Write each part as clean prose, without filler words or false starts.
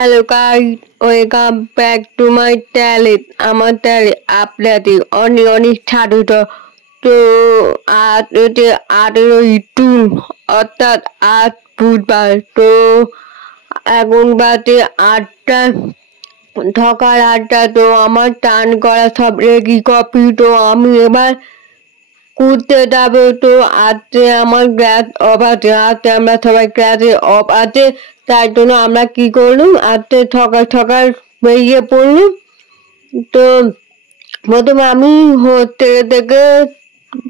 Hello guys, welcome back to my talent. আমার talent আপনাদের অনেক অনেক স্বাগত। তো আজ হচ্ছে 18ই জুন অর্থাৎ আজ বুধবার। তো এখন বাজে 8টা, সকাল 8টা। তো আমার চান করা সব রেডি কপি। তো আমি এবার ঘুরতে যাবো। তো আজকে আমার ক্লাস অফ আছে, আজকে আমরা সবাই ক্লাসে অফ আছে। তাই জন্য আমরা কি করলাম, আজকে সকাল সকাল বেরিয়ে পড়লাম। তো প্রথমে আমি হোস্টেল থেকে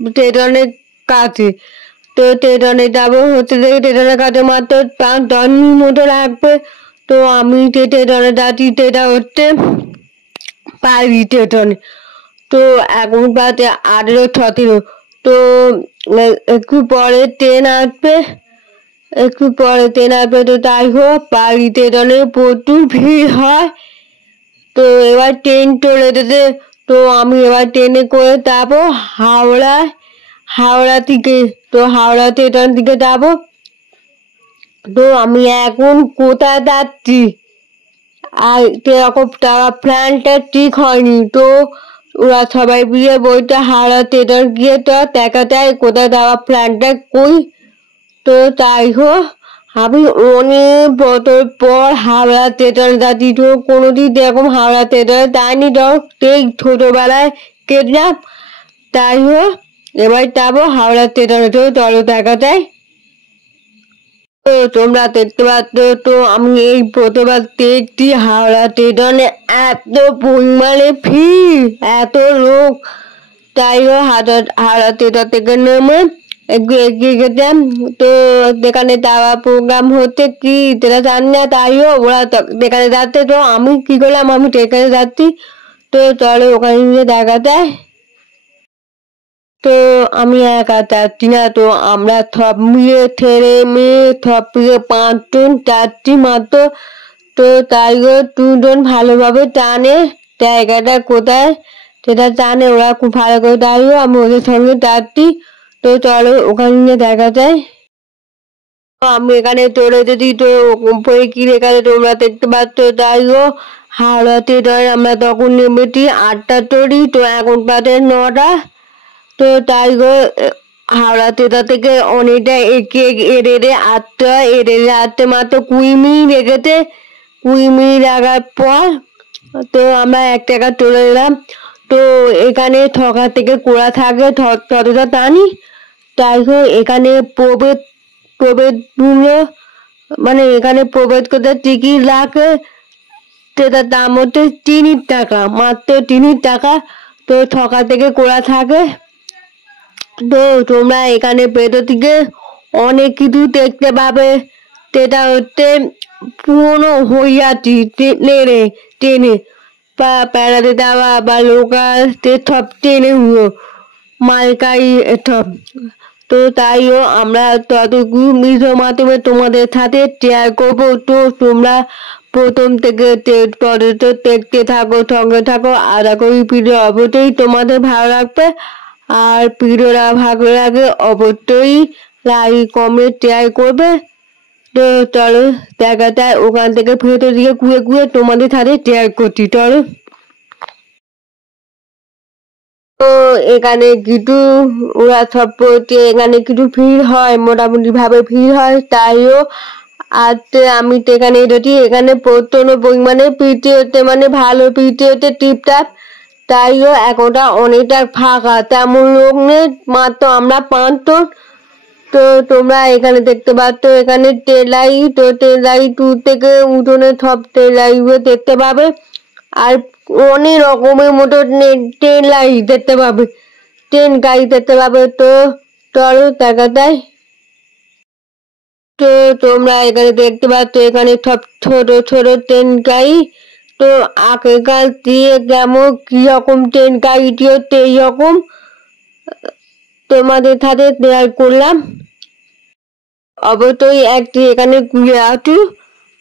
স্টেশনের কাছে, তো স্টেশনে যাবো। হোস্টেল থেকে স্টেশনের কাছে মাত্র 5-10 মিনিট মতো লাগবে। তো আমি স্টেশনে যাচ্ছি, সেটা হচ্ছে পাড়ি স্টেশনে। তো এখন বাজে 18:17। তো একটু পরে ট্রেন আসবে, তো তাই হোক পাড়ি স্টেশনে প্রচুর ভিড় হয়। তো এবার ট্রেন চলে যেতে, তো আমি এবার ট্রেনে করে যাবো হাওড়া থেকে। তো হাওড়া স্টেশন থেকে যাবো। তো আমি এখন কোথায় যাচ্ছি আর সেরকম টাকা প্ল্যানটা ঠিক হয়নি। তো ওরা সবাই মিলে বইটা হাওড়া স্টেশন গিয়ে তো দেখা যায় কোথায় যাওয়া প্ল্যানটা কই। তো তাই হোক আমি অনেক বছর পর হাওড়া স্টেশন যাচ্ছি। তো কোনোদিন এরকম হাওড়া স্টেশনে যাইনি, তো সেই ছোটোবেলায় গেছিলাম। তাই হোক এবার যাবো হাওড়া স্টেশনে। তো চলো দেখা যায়। তো তোমরা দেখতে পাচ্ছ, তো আমি এই প্রথমবার দেখছি হাওড়া স্টেশনে এত পরিমাণে ভিড়, এত লোক। তাই হাওড়া স্টেশন থেকে নেমে একটু এগিয়ে গেছিলাম। তো যেখানে যাওয়া প্রোগ্রাম হচ্ছে কি সেটা জানি না, তাই হোক ওরা যেখানে যাচ্ছে। তো আমি কি করলাম, আমি সেখানে যাচ্ছি। তো চলো ওখানে গিয়ে দেখা যায়। তো আমি একা যাচ্ছি না, তো আমরা সব মিলে ছেলে মেয়ে সব মিলে 5 জন যাচ্ছি মাত্র। তো তাই দুজন ভালোভাবে জানে জায়গাটা কোথায়, সেটা জানে ওরা খুব ভালো করে। তাই আমি ওদের সঙ্গে যাচ্ছি। তো চলো ওখানে দেখা যায়। তো আমি এখানে চলে যেতে, তো উপরে কি লেখা আছে তোমরা দেখতে পাচ্ছ। তাই হাওড়াতে আমরা তখন নেমেছি 8টা তৈরি। তো এখন বাজে 9টা। তো তাই হাওড়া স্টেশন থেকে অনেকটা এড়ে আসতে মাত্র 20 মিনিট লেগেছে। 20 মিনিট লাগার পর তো আমরা এক জায়গায় চলে এলাম। তো এখানে সকাল থেকে খোলা থাকে, ততটা জানি। তাই এখানে মানে এখানে প্রবেশ করতে টিকিট লাগে, সেটার দাম হচ্ছে 3 টাকা, মাত্র 3 টাকা। তো সকাল থেকে খোলা থাকে। তো তোমরা এখানে ভেতর থেকে অনেক কিছু দেখতে পাবে, সেটা হচ্ছে পুরোনো হইয়াছি ট্রেনে বা বেড়াতে যাওয়া বা লোকাল সব ট্রেনে মালগাড়ি এসব। তো তাইও আমরা ততটুকু ভিডিওর মাধ্যমে তোমাদের সাথে শেয়ার করবো। তো তোমরা প্রথম থেকে পর্যন্ত দেখতে থাকো, সঙ্গে থাকো। আর ওই ভিডিও অবশ্যই তোমাদের ভালো লাগবে। আর ভিডিওটা ভালো লাগে অবশ্যই লাইক কমেন্ট শেয়ার করবে। তো চলো দেখা যায় ওখান থেকে ভেতর দিকে ঘুরে তোমাদের সাথে শেয়ার করছি। চলো। তো এখানে কিছু ওরা সব বলছে এখানে কিছু ভিড় হয়, মোটামুটি ভাবে ভিড় হয়। তাইও আজ আমি তো এখানে এসেছি, এখানে প্রচন্ড পরিমাণে পিটি হচ্ছে, মানে ভালো পিটি হচ্ছে টিপটাপ। তাইও এখনটা অনেকটা ফাঁকা, তেমন লোক নেই, মাত্র আমরা 5 জন। তো তোমরা এখানে দেখতে পাচ্ছ এখানে টেলাই, তো টেলাই 2 থেকে উঠোনে সব টেলাইগুলো দেখতে পাবে। আর অনেক রকমের মতো ট্রেন লাইট দেখতে পাবে, ট্রেন গাড়ি দেখতে পাবে। তো চলো দেখা যায়। তো তোমরা এখানে দেখতে পাচ্ছ এখানে সব ছোট ছোট ট্রেন গাড়ি। তো আগেকার দিয়ে যেমন কিরকম ট্রেন গাড়িটি হচ্ছে এইরকম তোমাদের সাথে শেয়ার করলাম। অবশ্যই একটি এখানে ঘুরে আসি,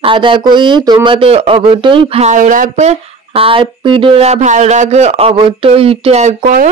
আশা করি তোমাদের অবশ্যই ভালো লাগবে। আর ভিডিওটা ভালো লাগে অবশ্যই শেয়ার করো।